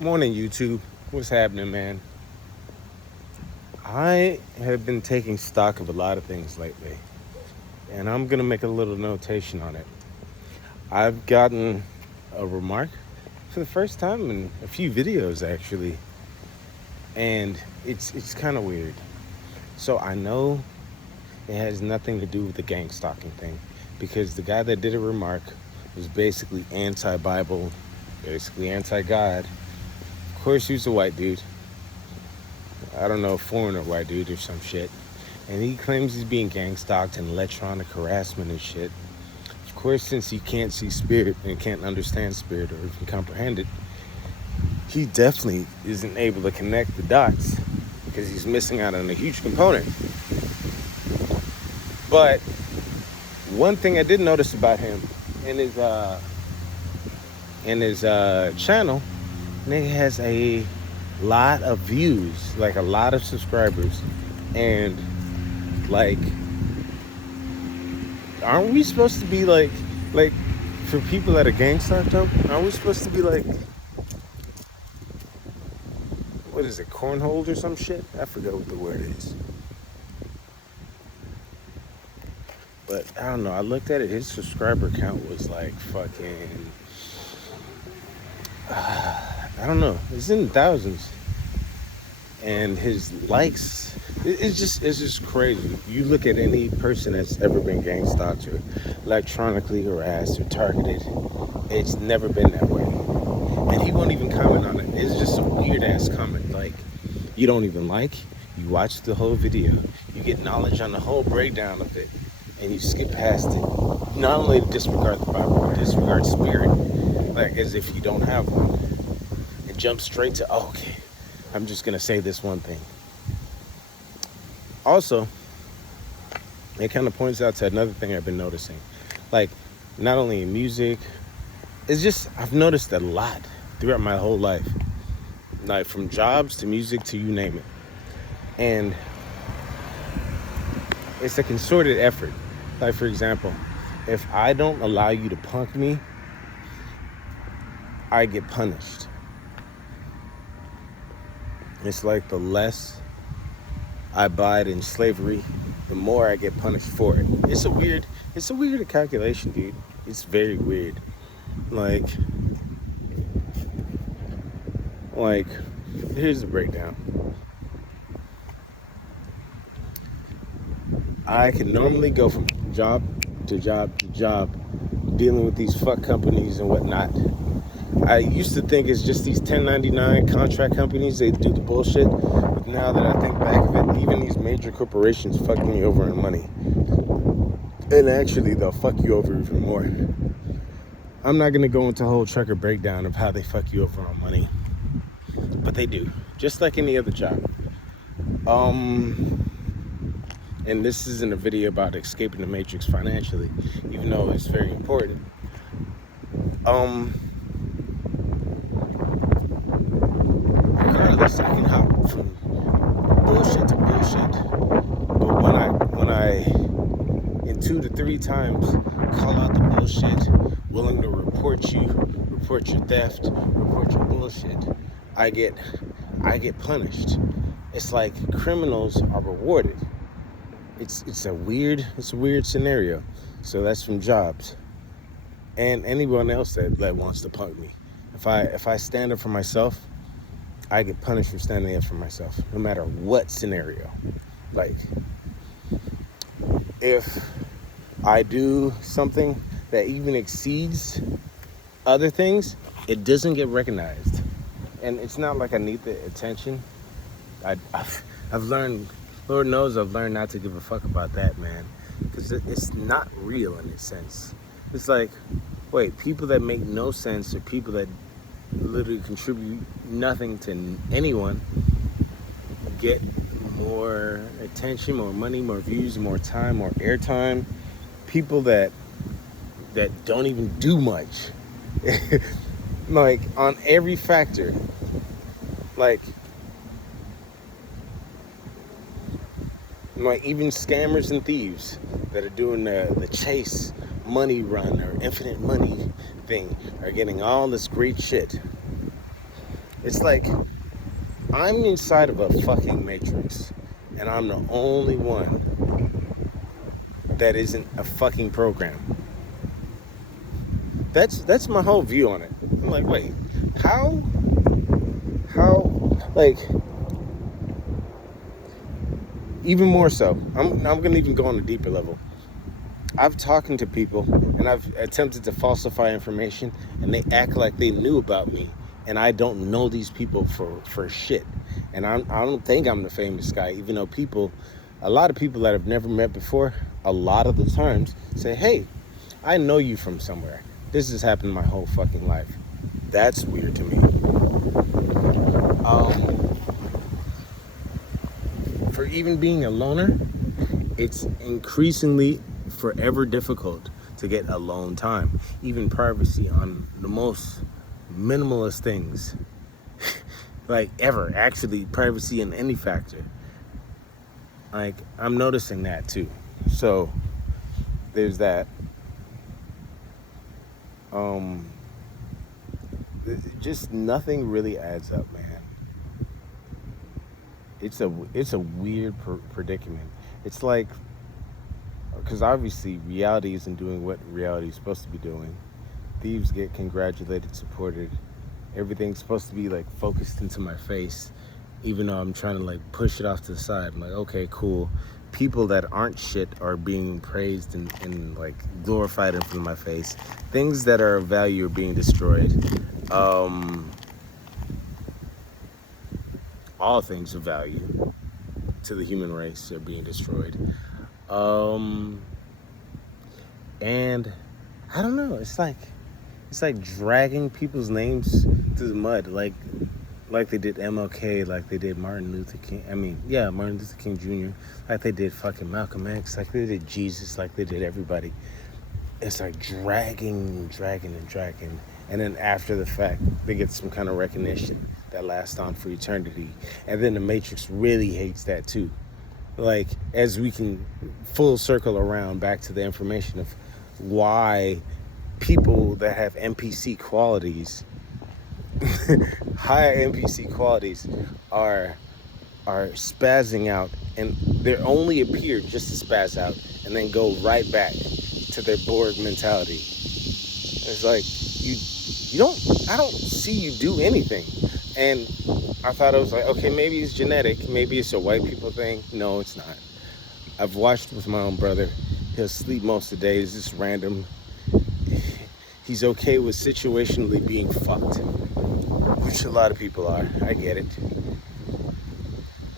Morning, YouTube. What's happening, man? I have been taking stock of a lot of things lately, and I'm gonna make a little notation on it. I've gotten a remark for the first time in a few videos, actually, and it's kind of weird. So I know it has nothing to do with the gang stalking thing, because the guy that did a remark was basically anti-Bible, basically anti-God. Of course, he was a white dude. I don't know, a foreigner white dude or some shit. And he claims he's being gang stalked and electronic harassment and shit. Of course, since he can't see spirit and can't understand spirit or even comprehend it, he definitely isn't able to connect the dots because he's missing out on a huge component. But one thing I did notice about him in his channel, he has a lot of views, like a lot of subscribers, and like, aren't we supposed to be like for people that are gang stalked up? Aren't we supposed to be like, what is it, cornholed or some shit? I forget what the word is. But I don't know. I looked at it. His subscriber count was like fucking, I don't know. It's in the thousands. And his likes, it's just crazy. You look at any person that's ever been gang stalked or electronically harassed or targeted, it's never been that way. And he won't even comment on it. It's just a weird ass comment. Like, you don't even like, you watch the whole video, you get knowledge on the whole breakdown of it, and you skip past it. Not only to disregard the Bible, but disregard spirit, like as if you don't have one, and jump straight to, oh, okay, I'm just gonna say this one thing. Also, it kind of points out to another thing I've been noticing. Like, not only in music, it's just, I've noticed a lot throughout my whole life. Like, from jobs to music to you name it. And it's a concerted effort. Like, for example, if I don't allow you to punk me, I get punished. It's like the less I abide in slavery, the more I get punished for it. It's a weird calculation, dude. It's very weird. Like, here's the breakdown. I can normally go from job to job to job, dealing with these fuck companies and whatnot. I used to think it's just these 1099 contract companies, they do the bullshit. But now that I think back of it, even these major corporations fuck me over in money. And actually, they'll fuck you over even more. I'm not gonna go into a whole trucker breakdown of how they fuck you over on money, but they do, just like any other job. And this isn't a video about escaping the matrix financially, even though it's very important. Regardless, I can hop from bullshit to bullshit. But when I in 2 to 3 times call out the bullshit, willing to report you, report your theft, report your bullshit, I get punished. It's like criminals are rewarded. It's a weird scenario. So that's from jobs and anyone else that wants to punk me. If I stand up for myself, I get punished for standing up for myself, no matter what scenario. Like, if I do something that even exceeds other things, it doesn't get recognized. And it's not like I need the attention. I've learned, Lord knows I've learned not to give a fuck about that, man. Because it's not real in a sense. It's like, wait, people that make no sense, or people that literally contribute nothing to anyone, get more attention, more money, more views, more time, more airtime. People that don't even do much. Like, on every factor. Like even scammers and thieves that are doing the chase money run or infinite money thing are getting all this great shit. It's like I'm inside of a fucking matrix, and I'm the only one that isn't a fucking program. That's my whole view on it. I'm like, wait, how, like, even more so. I'm gonna even go on a deeper level. I've talked to people and I've attempted to falsify information, and they act like they knew about me, and I don't know these people for shit. And I don't think I'm the famous guy, even though a lot of people that I've never met before, a lot of the times say, hey, I know you from somewhere. This has happened my whole fucking life. That's weird to me. For even being a loner, it's increasingly forever difficult to get alone time, even privacy on the most minimalist things. Like ever, actually, privacy in any factor. Like, I'm noticing that too. So there's that. Just nothing really adds up, man. It's a weird predicament. It's like, because obviously reality isn't doing what reality is supposed to be doing. Thieves get congratulated, supported. Everything's supposed to be like focused into my face, even though I'm trying to like push it off to the side. I'm like, okay, cool. People that aren't shit are being praised and like glorified in front of my face. Things that are of value are being destroyed. All things of value to the human race are being destroyed. And I don't know, it's like dragging people's names through the mud, like they did MLK, like they did Martin Luther King. Martin Luther King Jr., like they did fucking Malcolm X, like they did Jesus, like they did everybody. It's like dragging. And then after the fact, they get some kind of recognition that lasts on for eternity. And then the Matrix really hates that too. Like, as we can full circle around back to the information of why people that have NPC qualities, higher NPC qualities, are spazzing out, and they only appear just to spaz out and then go right back to their bored mentality. It's like, I don't see you do anything. And I thought it was like, okay, maybe it's genetic, maybe it's a white people thing. No, it's not. I've watched with my own brother. He'll sleep most of the day. It's just random. He's okay with situationally being fucked, which a lot of people are. I get it.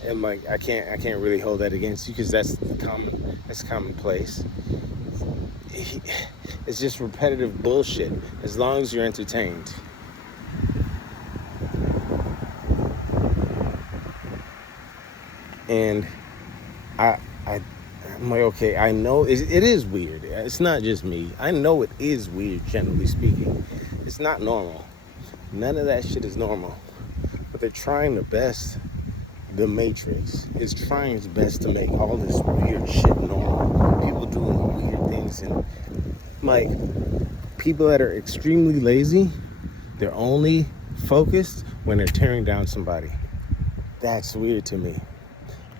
And like, I can't really hold that against you, because that's commonplace. It's just repetitive bullshit, as long as you're entertained. And I'm like, okay, I know it is weird. It's not just me. I know it is weird, generally speaking. It's not normal. None of that shit is normal. But they're trying their best. The Matrix is trying its best to make all this weird shit normal. People doing weird things, and like, people that are extremely lazy, they're only focused when they're tearing down somebody. That's weird to me.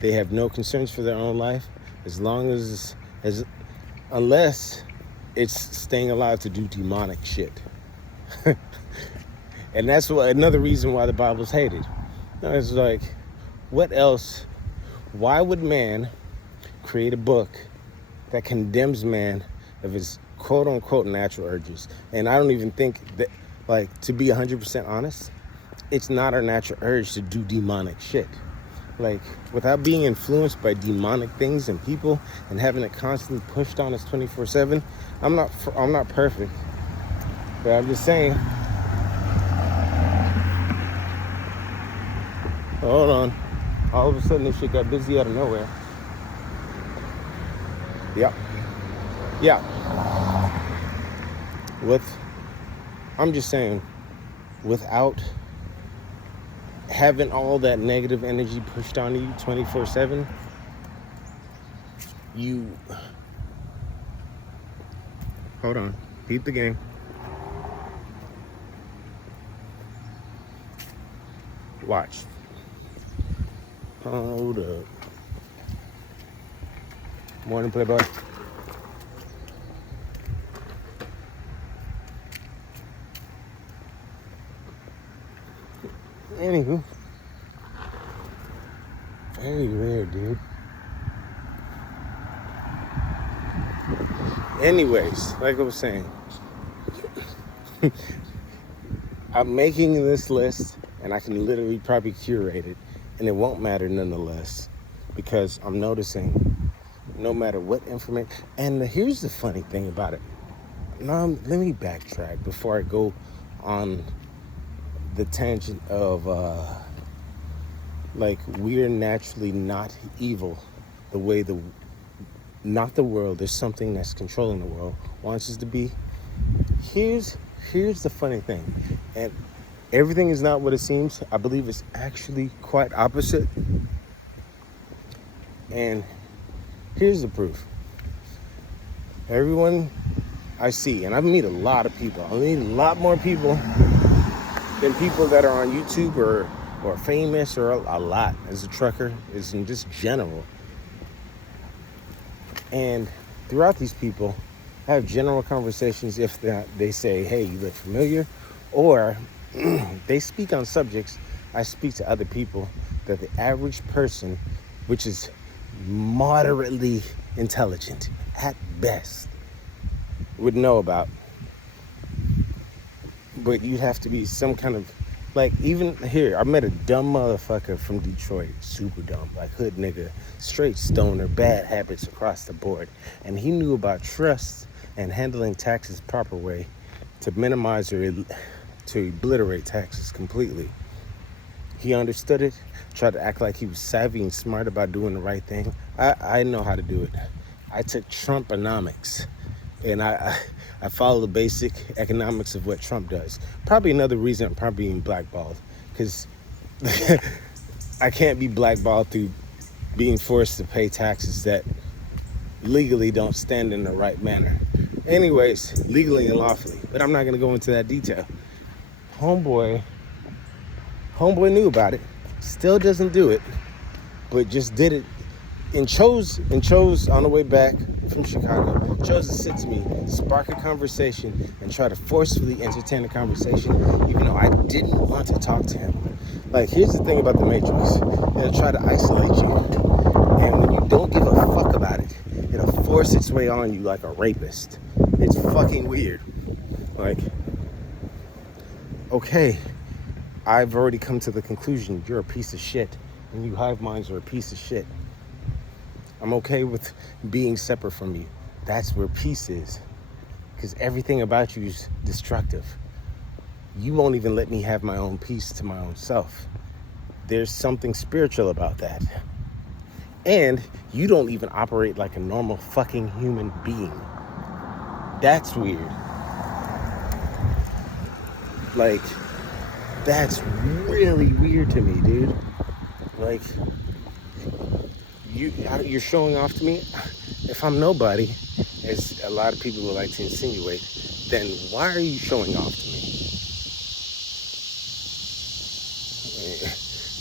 They have no concerns for their own life, unless it's staying alive to do demonic shit. And that's another reason why the Bible's hated. It's like, what else? Why would man create a book that condemns man of his quote unquote natural urges? And I don't even think that, like, to be 100% honest, it's not our natural urge to do demonic shit. Like, without being influenced by demonic things and people and having it constantly pushed on us 24/7, I'm not perfect, but I'm just saying. Hold on. All of a sudden, this shit got busy out of nowhere. Yeah. I'm just saying, without having all that negative energy pushed on you 24/7, hold on, beat the game. Watch. Hold up. Morning, Playboy. Anywho, very rare, dude. Anyways, like I was saying, I'm making this list and I can literally probably curate it and it won't matter nonetheless because I'm noticing no matter what information. And here's the funny thing about it. Now, let me backtrack before I go on the tangent of like we're naturally not evil the way not the world, there's something that's controlling the world wants us to be. Here's the funny thing, and everything is not what it seems. I believe it's actually quite opposite. And here's the proof. Everyone I see, and I meet a lot of people. I meet a lot more people than people that are on YouTube or famous or a lot as a trucker, is in just general. And throughout these people, I have general conversations. If they say, hey, you look familiar, or they speak on subjects, I speak to other people that the average person, which is moderately intelligent at best, would know about. But you'd have to be some kind of, like, even here, I met a dumb motherfucker from Detroit, super dumb, like hood nigga, straight stoner, bad habits across the board. And he knew about trust and handling taxes proper way to minimize or to obliterate taxes completely. He understood it, tried to act like he was savvy and smart about doing the right thing. I know how to do it. I took Trumponomics, and I follow the basic economics of what Trump does. Probably another reason I'm probably being blackballed, because I can't be blackballed through being forced to pay taxes that legally don't stand in the right manner. Anyways, legally and lawfully, but I'm not gonna go into that detail. Homeboy knew about it, still doesn't do it, but just did it and chose on the way back from Chicago, chose to sit to me, spark a conversation, and try to forcefully entertain a conversation, even though I didn't want to talk to him. Like, here's the thing about the Matrix. It'll try to isolate you. And when you don't give a fuck about it, it'll force its way on you like a rapist. It's fucking weird. Like, okay, I've already come to the conclusion you're a piece of shit, and you hive minds are a piece of shit. I'm okay with being separate from you. That's where peace is. Because everything about you is destructive. You won't even let me have my own peace to my own self. There's something spiritual about that. And you don't even operate like a normal fucking human being. That's weird. Like, that's really weird to me, dude. Like, you're showing off to me. If I'm nobody, as a lot of people would like to insinuate, then why are you showing off to me?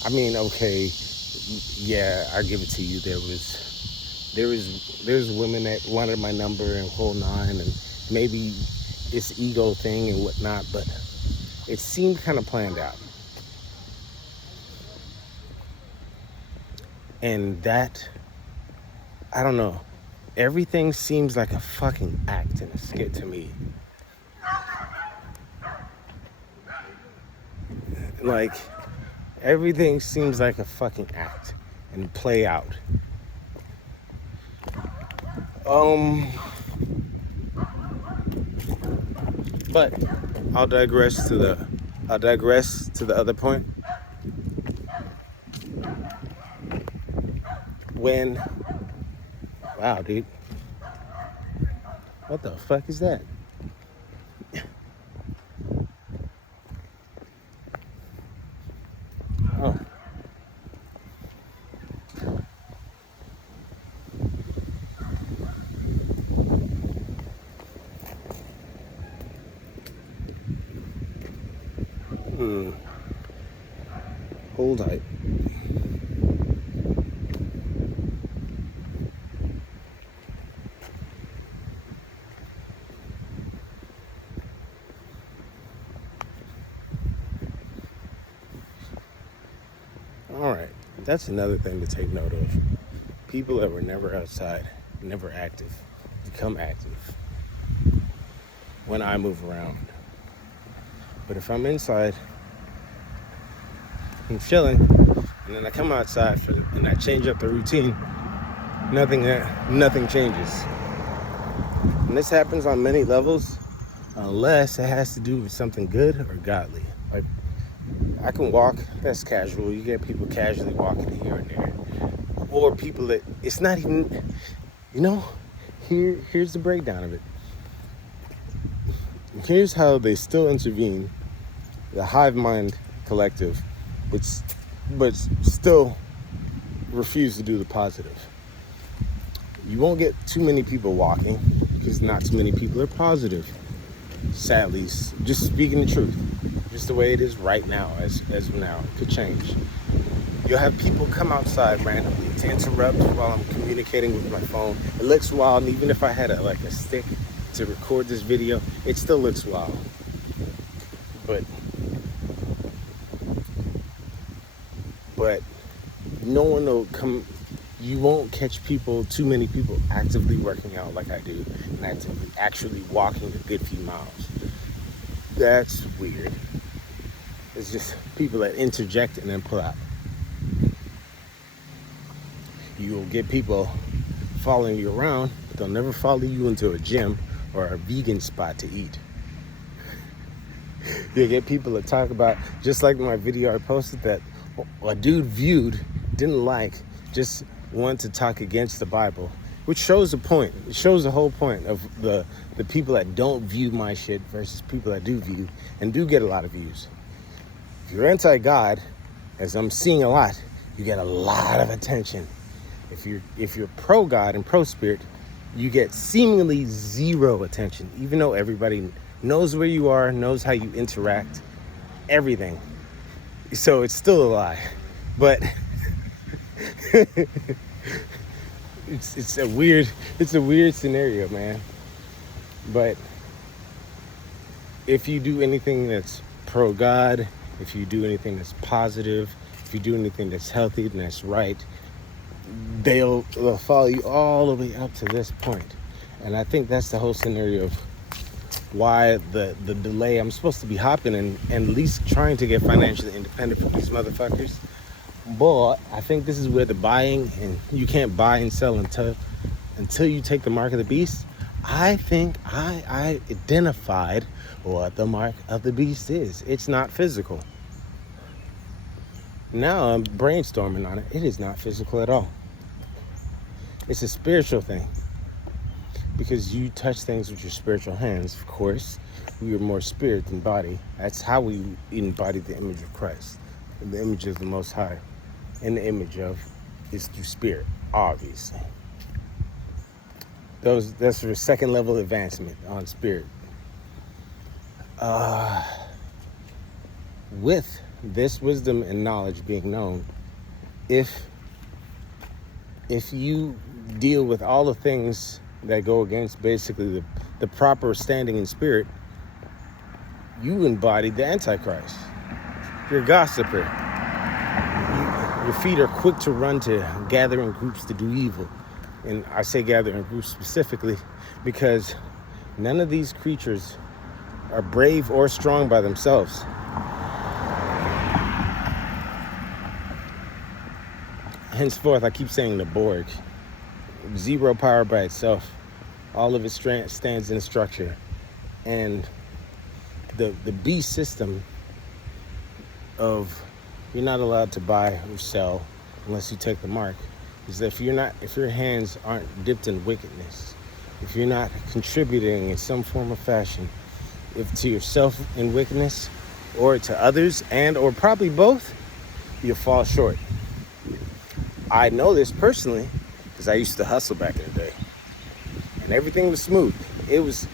I mean, okay, yeah, I give it to you. There's women that wanted my number and whole nine, and maybe it's ego thing and whatnot, but it seemed kind of planned out. And that, I don't know, everything seems like a fucking act and a skit to me. Like, everything seems like a fucking act and play out. But I'll digress to the other point. Wow, dude. What the fuck is that? Oh. Hold tight. All right, that's another thing to take note of. People that were never outside, never active, become active when I move around. But if I'm inside, I'm chilling, and then I come outside and I change up the routine, nothing changes. And this happens on many levels, unless it has to do with something good or godly. Like, I can walk, that's casual. You get people casually walking here and there. Or people that, it's not even, here's the breakdown of it. Here's how they still intervene, the hive mind collective, but still refuse to do the positive. You won't get too many people walking because not too many people are positive. Sadly, just speaking the truth, just the way it is right now, as of now, it could change. You'll have people come outside randomly to interrupt while I'm communicating with my phone. It looks wild, and even if I had a stick to record this video, it still looks wild. But no one will come. You won't catch too many people actively working out like I do, and actually walking a good few miles. That's weird. It's just people that interject and then pull out. You'll get people following you around, but they'll never follow you into a gym or a vegan spot to eat. You'll get people that talk about, just like my video I posted that a dude didn't like, just wanted to talk against the Bible, which shows the point. It shows the whole point of the people that don't view my shit versus people that do view and do get a lot of views. If you're anti-God, as I'm seeing a lot, you get a lot of attention. If you're pro-God and pro-spirit, you get seemingly zero attention, even though everybody knows where you are, knows how you interact, everything. So it's still a lie, but it's a weird scenario, man. But if you do anything that's pro-God, if you do anything that's positive, if you do anything that's healthy and that's right, they'll follow you all the way up to this point. And I think that's the whole scenario of why the delay. I'm supposed to be hopping and at least trying to get financially independent from these motherfuckers. But I think this is where the buying, and you can't buy and sell until you take the mark of the beast. I think I identified what the mark of the beast is. It's not physical. Now I'm brainstorming on it. It is not physical at all. It's a spiritual thing. Because you touch things with your spiritual hands, of course. We are more spirit than body. That's how we embody the image of Christ. The image of the Most High. And the image of is through spirit, obviously. That's for second level advancement on spirit. With this wisdom and knowledge being known, if you deal with all the things that go against basically the proper standing in spirit, you embody the Antichrist. You're a gossiper. Your feet are quick to run to gather in groups to do evil. And I say gather in groups specifically because none of these creatures are brave or strong by themselves. Henceforth, I keep saying the Borg. Zero power by itself. All of it stands in structure. And the beast system of you're not allowed to buy or sell unless you take the mark is that if your hands aren't dipped in wickedness, if you're not contributing in some form or fashion, if to yourself in wickedness or to others and or probably both, you'll fall short. I know this personally because I used to hustle back in the day, and everything was smooth. It was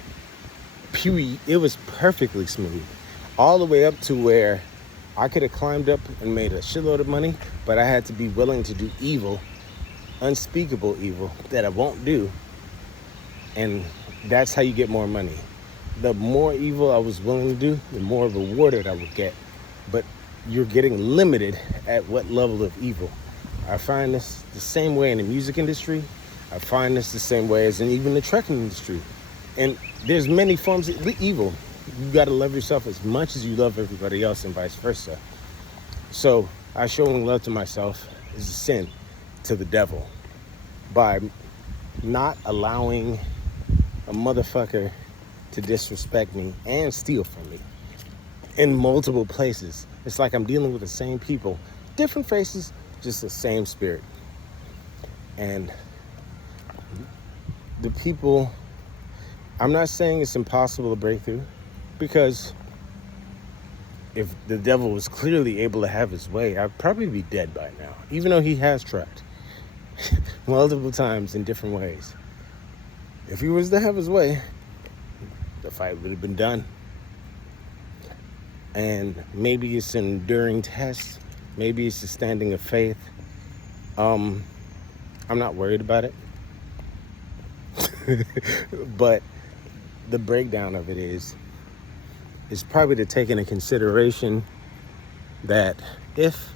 perfectly smooth, all the way up to where I could have climbed up and made a shitload of money, but I had to be willing to do evil, unspeakable evil that I won't do. And that's how you get more money. The more evil I was willing to do, the more rewarded I would get. But you're getting limited at what level of evil. I find this the same way in the music industry. I find this the same way as in even the trucking industry. And there's many forms of evil. You got to love yourself as much as you love everybody else and vice versa. So I showing love to myself is a sin to the devil by not allowing a motherfucker to disrespect me and steal from me in multiple places. It's like I'm dealing with the same people, different faces, just the same spirit. And the people, I'm not saying it's impossible to break through, because if the devil was clearly able to have his way, I'd probably be dead by now, even though he has tried multiple times in different ways. If he was to have his way, the fight would have been done. And maybe it's an enduring test. Maybe it's a standing of faith. I'm not worried about it. But the breakdown of it is probably to take into consideration that if...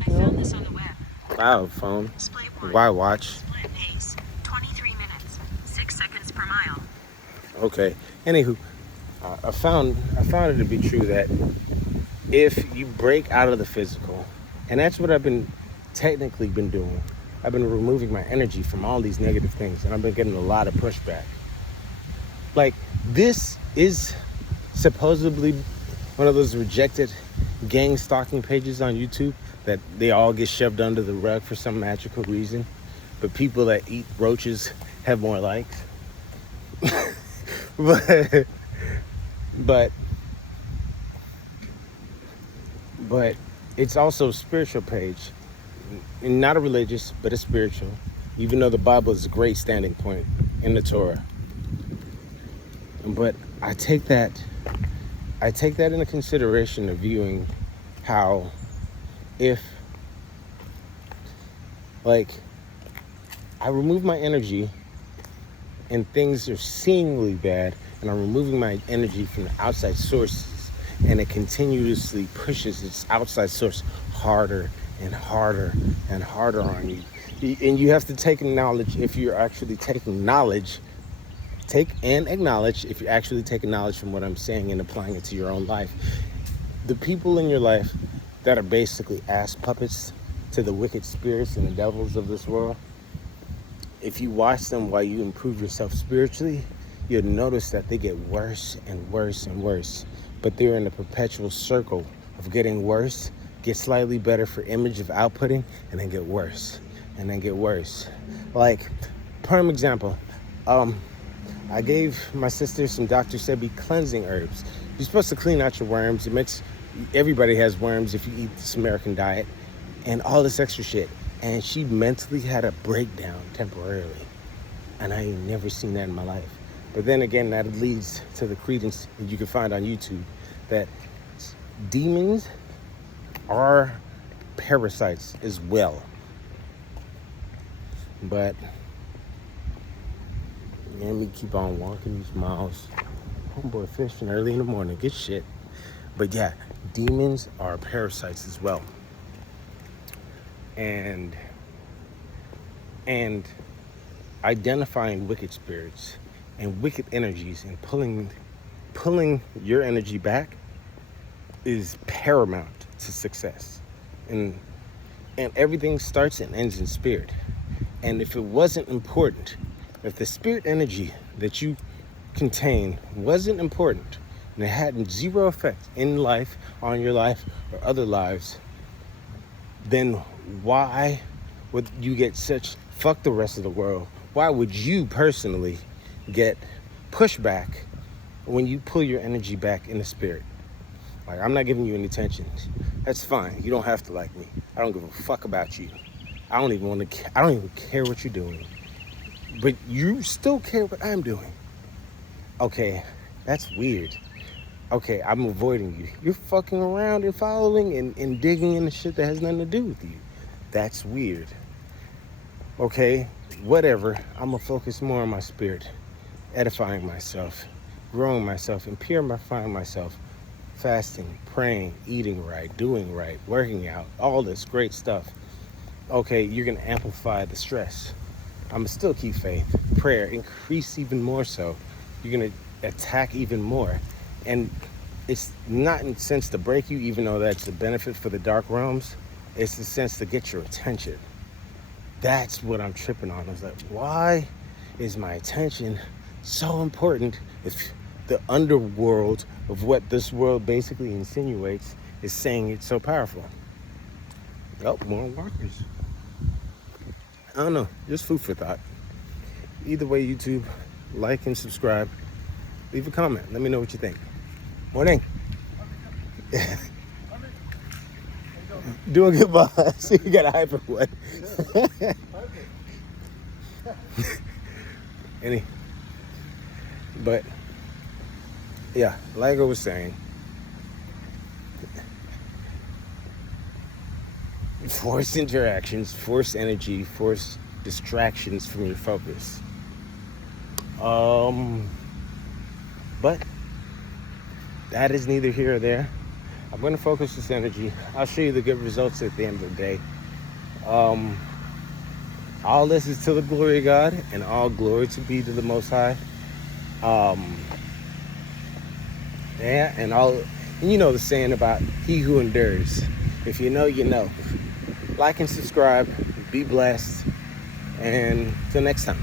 I found this on the web. Wow, phone. Display 1. Why watch? Split pace. 23 minutes. 6 seconds per mile. Okay. Anywho, I found it to be true that if you break out of the physical, and that's what I've been technically been doing. I've been removing my energy from all these negative things, and I've been getting a lot of pushback. Like, this is supposedly one of those rejected gang stalking pages on YouTube that they all get shoved under the rug for some magical reason, but people that eat roaches have more likes. but it's also a spiritual page, and not a religious, but a spiritual, even though the Bible is a great standing point in the Torah. But I take that into consideration of viewing how, if, like, I remove my energy and things are seemingly bad, and I'm removing my energy from the outside sources, and it continuously pushes its outside source harder and harder and harder on you. And you have to take knowledge, if you're actually taking knowledge, take and acknowledge if you're actually taking knowledge from what I'm saying and applying it to your own life. The people in your life that are basically ass puppets to the wicked spirits and the devils of this world, if you watch them while you improve yourself spiritually, you'll notice that they get worse and worse and worse. But they're in a perpetual circle of getting worse, get slightly better for image of outputting, and then get worse and then get worse. Like, prime example, I gave my sister some Dr. Sebi cleansing herbs. You're supposed to clean out your worms. Everybody has worms if you eat this American diet, and all this extra shit. And she mentally had a breakdown temporarily. And I ain't never seen that in my life. But then again, that leads to the credence that you can find on YouTube that demons are parasites as well. But let me keep on walking these miles. Homeboy fishing early in the morning, good shit. But yeah, demons are parasites as well. And identifying wicked spirits and wicked energies and pulling your energy back is paramount to success. And everything starts and ends in spirit. And if it wasn't important, if the spirit energy that you contain wasn't important and it had zero effect in life, on your life, or other lives, then why would you get such, fuck the rest of the world, why would you personally get pushback when you pull your energy back in the spirit? Like, I'm not giving you any attention. That's fine. You don't have to like me. I don't give a fuck about you. I don't even care what you're doing. But you still care what I'm doing. Okay, that's weird. okay, I'm avoiding you. You're fucking around and following and digging into shit that has nothing to do with you. That's weird. Okay, whatever. I'm gonna focus more on my spirit, edifying myself, growing myself, and purifying myself, fasting, praying, eating right, doing right, working out, all this great stuff. Okay, you're gonna amplify the stress. I'm gonna still keep faith, prayer, increase even more so. You're gonna attack even more. And it's not in sense to break you, even though that's a benefit for the dark realms. It's the sense to get your attention. That's what I'm tripping on. I was like, why is my attention so important if the underworld of what this world basically insinuates is saying it's so powerful? Oh, more walkers. I don't know, just food for thought. Either way, YouTube, like and subscribe. Leave a comment. Let me know what you think. Morning. Doing good, boss. So you got a hyper one. But yeah, like I was saying, force interactions, force energy, force distractions from your focus. But that is neither here or there. I'm going to focus this energy. I'll show you the good results at the end of the day. All this is to the glory of God, and all glory to be to the Most High. Yeah, and you know the saying about he who endures. If you know, you know. Like and subscribe. Be blessed. And till next time.